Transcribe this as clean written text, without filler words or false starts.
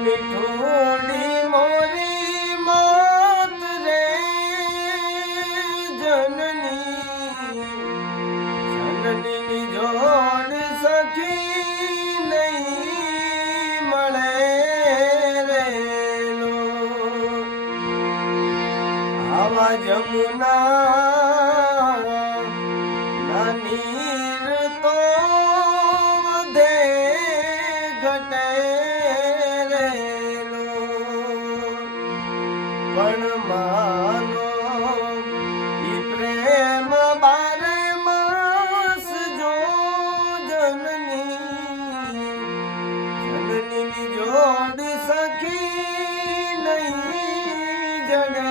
મીઠોડી મોરી મોત રે જનની જોડ સખી નહીં મળે રે આવા જમુના નાની તો વધે ઘટે પણ માનો ઈ પ્રેમ બારે માસ જો જનની જોડ સખી નહીં જડે